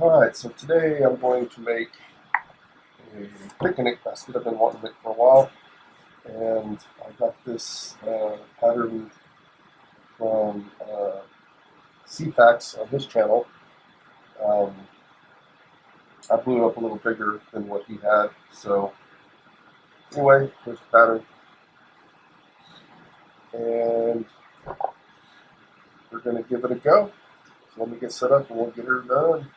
Alright, so today I'm going to make a picnic basket. I've been wanting to make for a while, and I got this pattern from CFAX on his channel. Um, I blew it up a little bigger than what he had, so anyway, here's the pattern, and we're going to give it a go. So let me get set up and we'll get her done.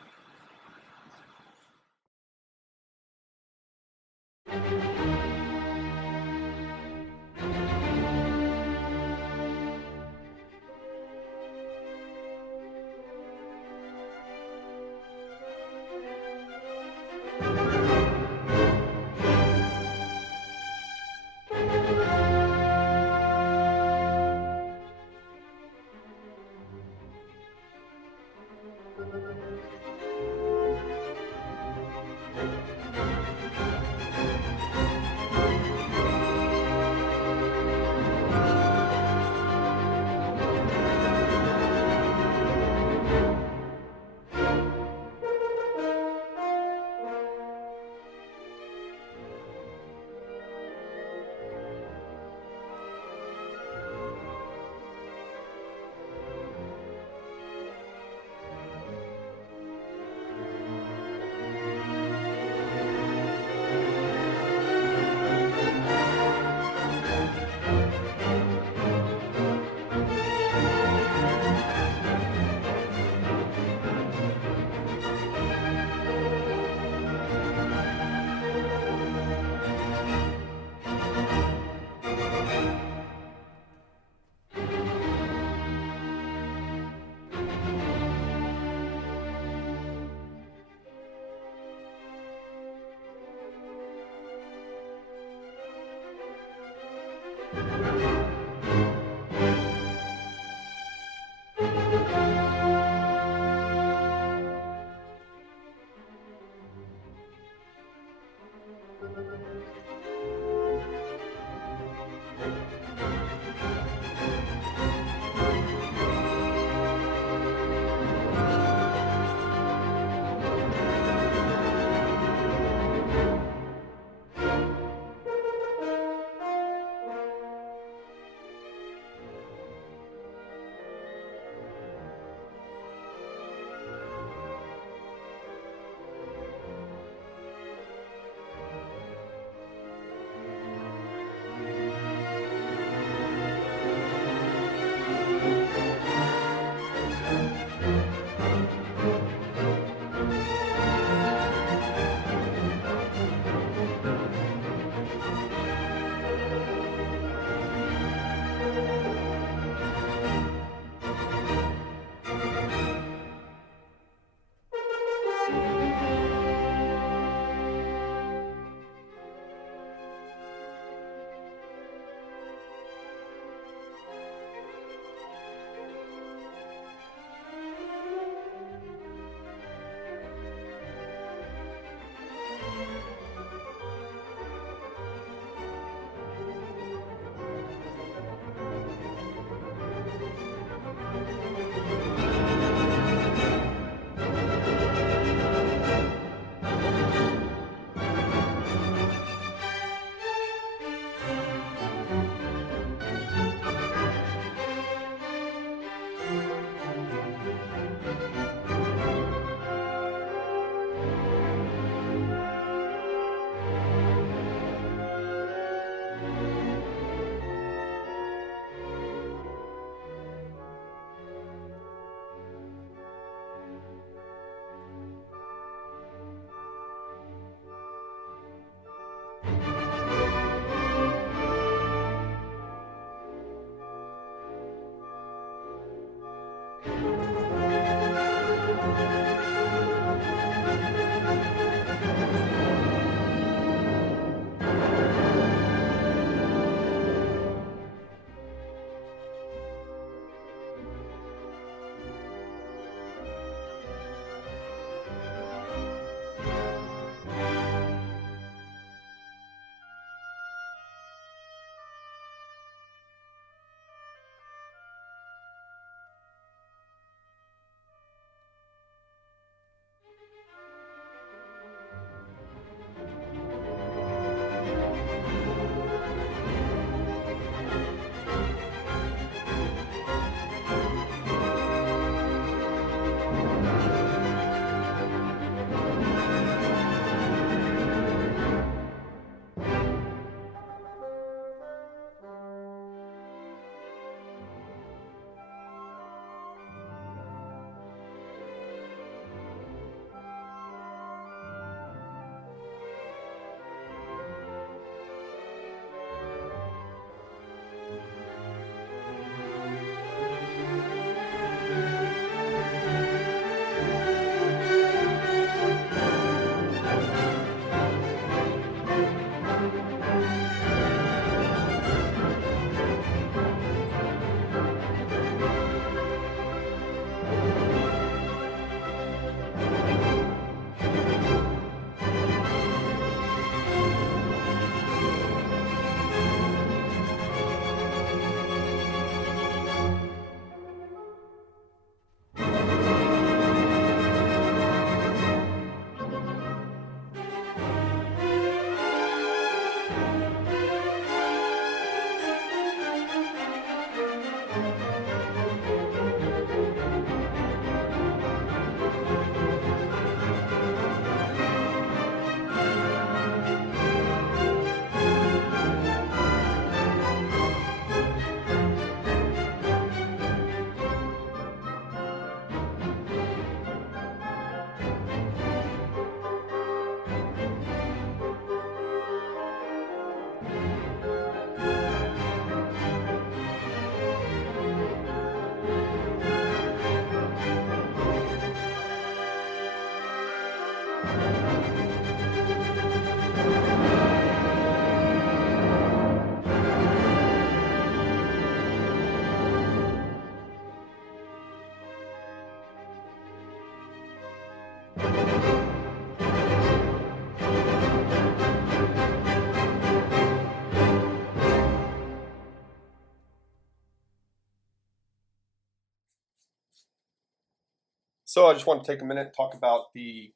So I just want to take a minute and talk about the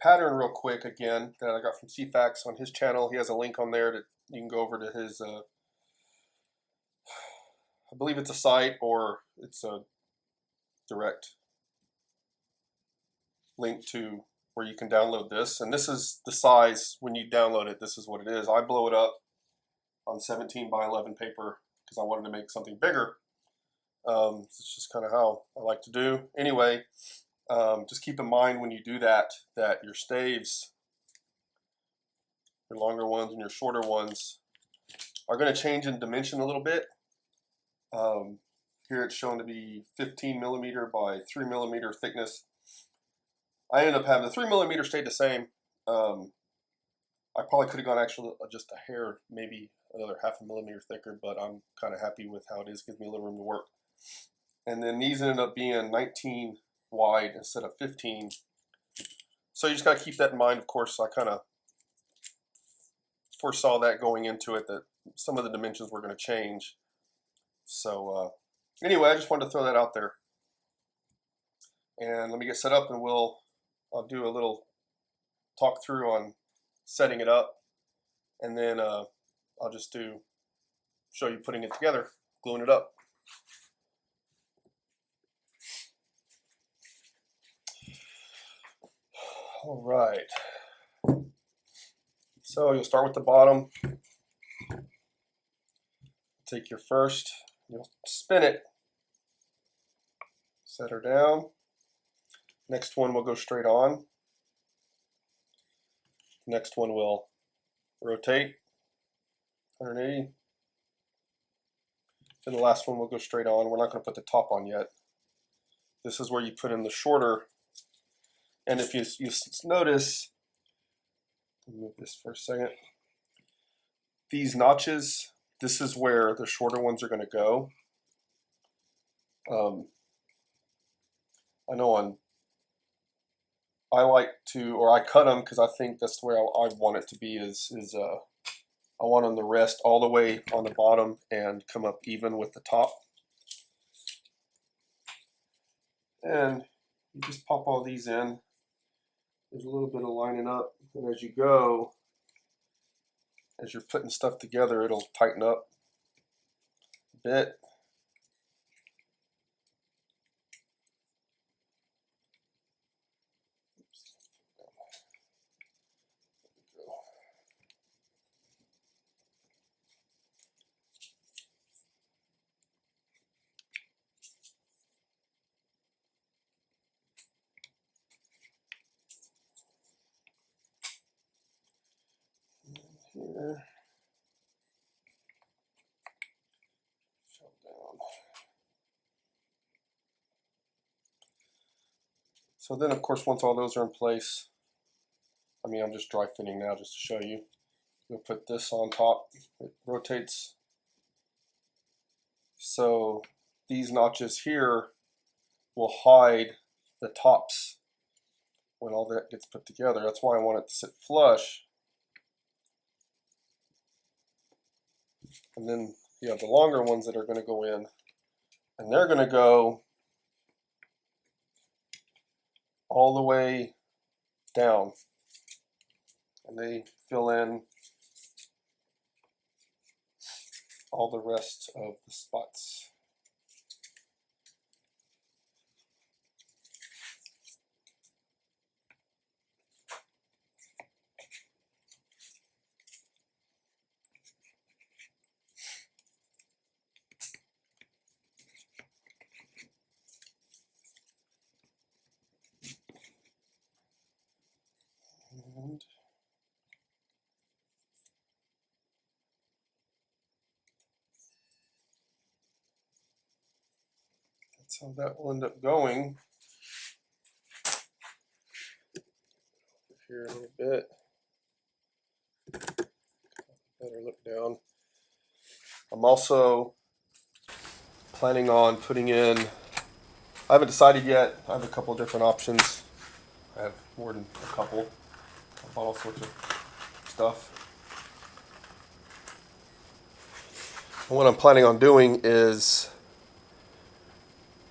pattern real quick again that I got from CFAX on his channel. He has a link on there that you can go over to his, I believe it's a site or it's a direct link to where you can download this. And this is the size when you download it. This is what it is. I blow it up on 17 by 11 paper because I wanted to make something bigger. It's just kind of how I like to do. Anyway, just keep in mind when you do that, that your staves, your longer ones and your shorter ones, are going to change in dimension a little bit. Here it's shown to be 15 millimeter by 3 millimeter thickness. I ended up having the 3 millimeter stayed the same. I probably could have gone actually just a hair, maybe another half a millimeter thicker, but I'm kind of happy with how it is. Gives me a little room to work. And then these ended up being 19 wide instead of 15. So you just got to keep that in mind. Of course, I kind of foresaw that going into it, that some of the dimensions were going to change. So anyway, I just wanted to throw that out there. And let me get set up and I'll do a little talk through on setting it up. And then I'll just show you putting it together, gluing it up. All right, so you'll start with the bottom, take your first, you'll spin it, set her down, next one will go straight on, next one will rotate 180, then the last one will go straight on. We're not going to put the top on yet. This is where you put in the shorter. And if you notice, move this for a second, these notches, this is where the shorter ones are going to go. I know I like to, or I cut them because I think that's the way I want it to be, is I want them to rest all the way on the bottom and come up even with the top. And you just pop all these in. There's a little bit of lining up, and as you go, as you're putting stuff together, it'll tighten up a bit. Here. Fell down. So then, of course, once all those are in place, I'm just dry fitting now just to show you. You'll put this on top. It rotates. So these notches here will hide the tops when all that gets put together. That's why I want it to sit flush. And then you have the longer ones that are going to go in, and they're going to go all the way down, and they fill in all the rest of the spots. And that's how that will end up going. Here a little bit. Better look down. I'm also planning on putting in, I haven't decided yet, I have a couple of different options. I have more than a couple. I bought all sorts of stuff. And what I'm planning on doing is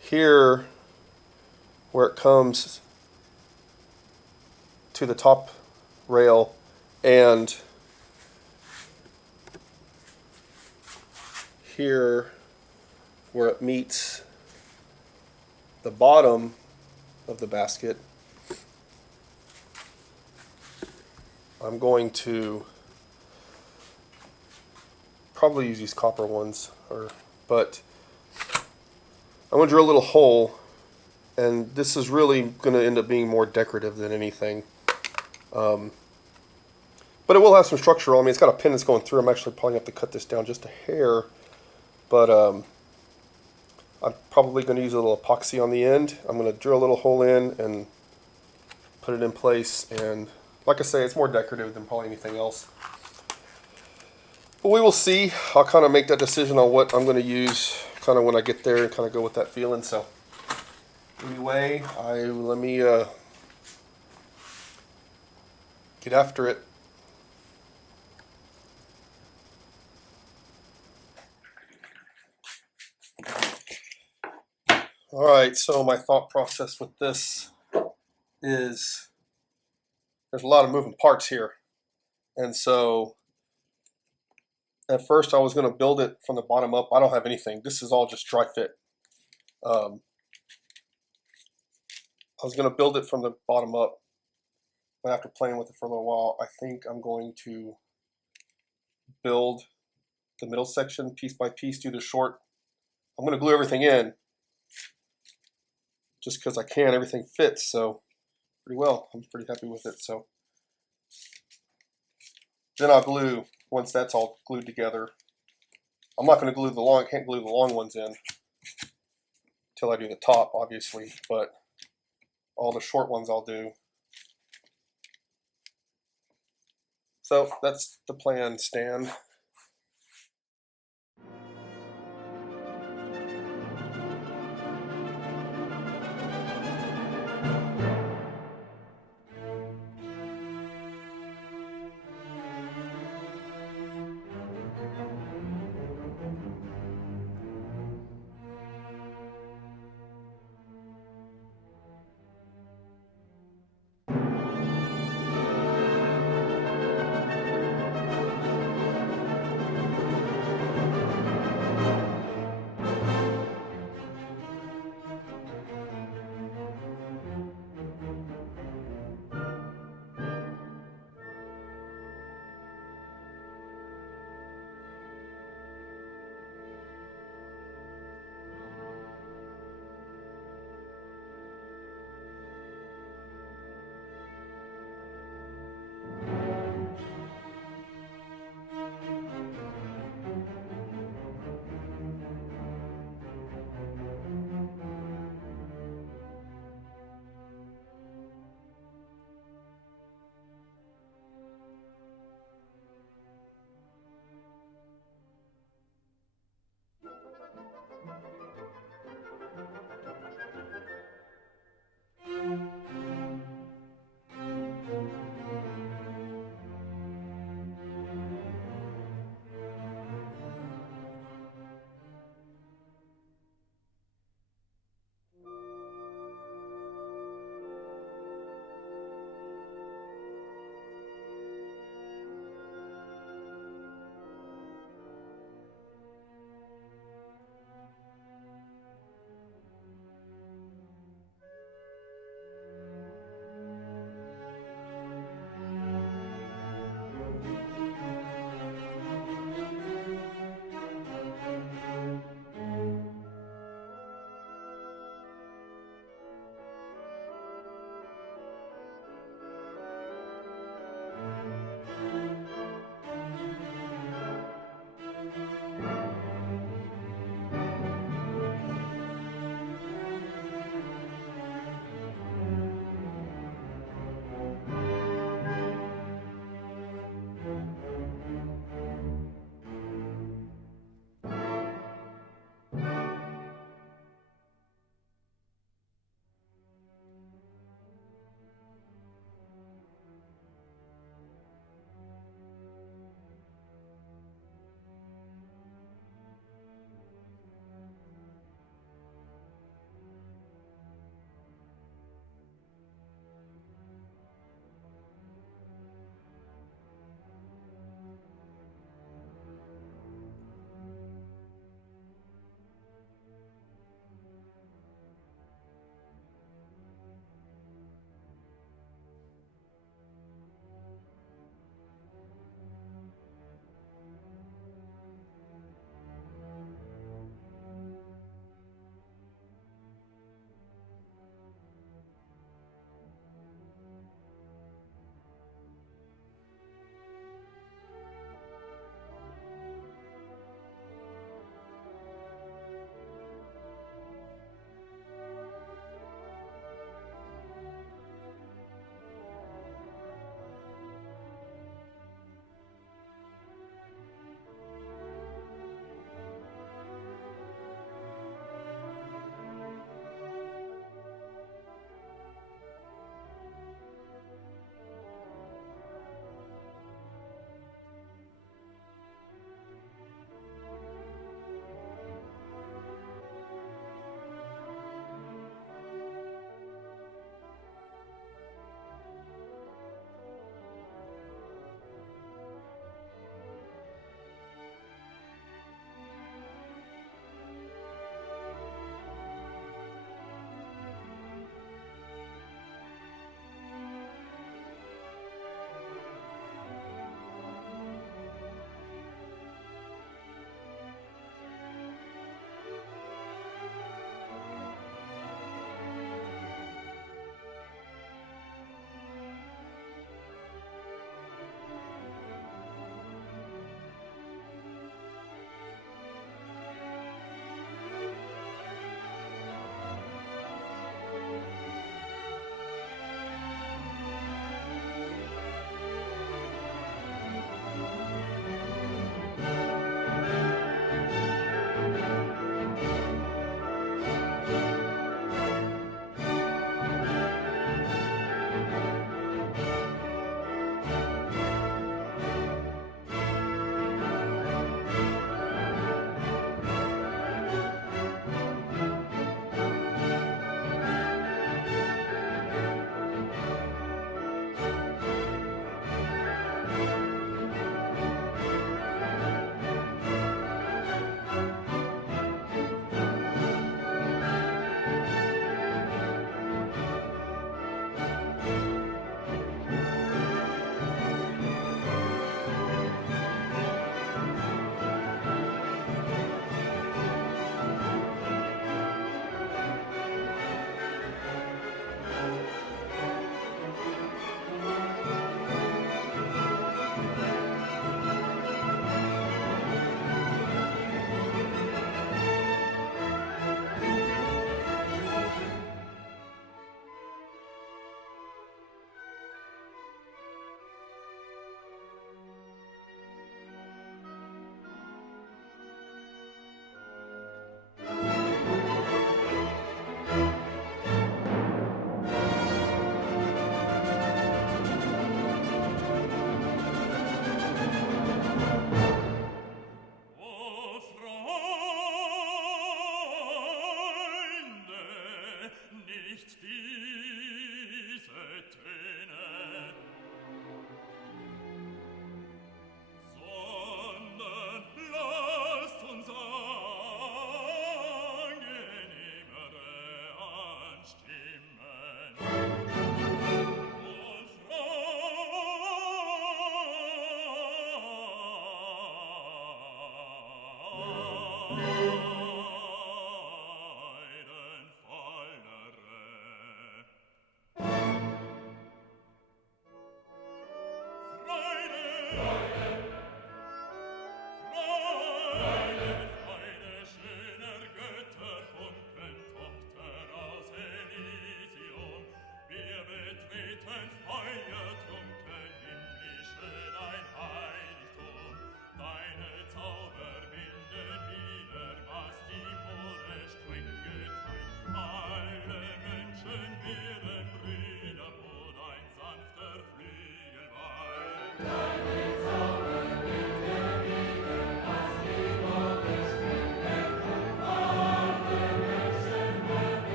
here where it comes to the top rail and here where it meets the bottom of the basket, I'm going to probably use these copper ones, but I'm going to drill a little hole, and this is really going to end up being more decorative than anything. But it will have some structure on me. It's got a pin that's going through. I'm actually probably going to have to cut this down just a hair, but I'm probably going to use a little epoxy on the end. I'm going to drill a little hole in and put it in place, and like I say, it's more decorative than probably anything else. But we will see. I'll kind of make that decision on what I'm going to use kind of when I get there and kind of go with that feeling. So anyway, let me get after it. All right, so my thought process with this is there's a lot of moving parts here. And so at first I was going to build it from the bottom up. I don't have anything. This is all just dry fit. I was going to build it from the bottom up. But after playing with it for a little while, I think I'm going to build the middle section piece by piece, do the short. I'm going to glue everything in just because I can. Everything fits so pretty well. I'm pretty happy with it. So then I'll glue once that's all glued together. I'm not going to glue the long, can't glue the long ones in until I do the top, obviously, but all the short ones I'll do. So that's the plan, Stan.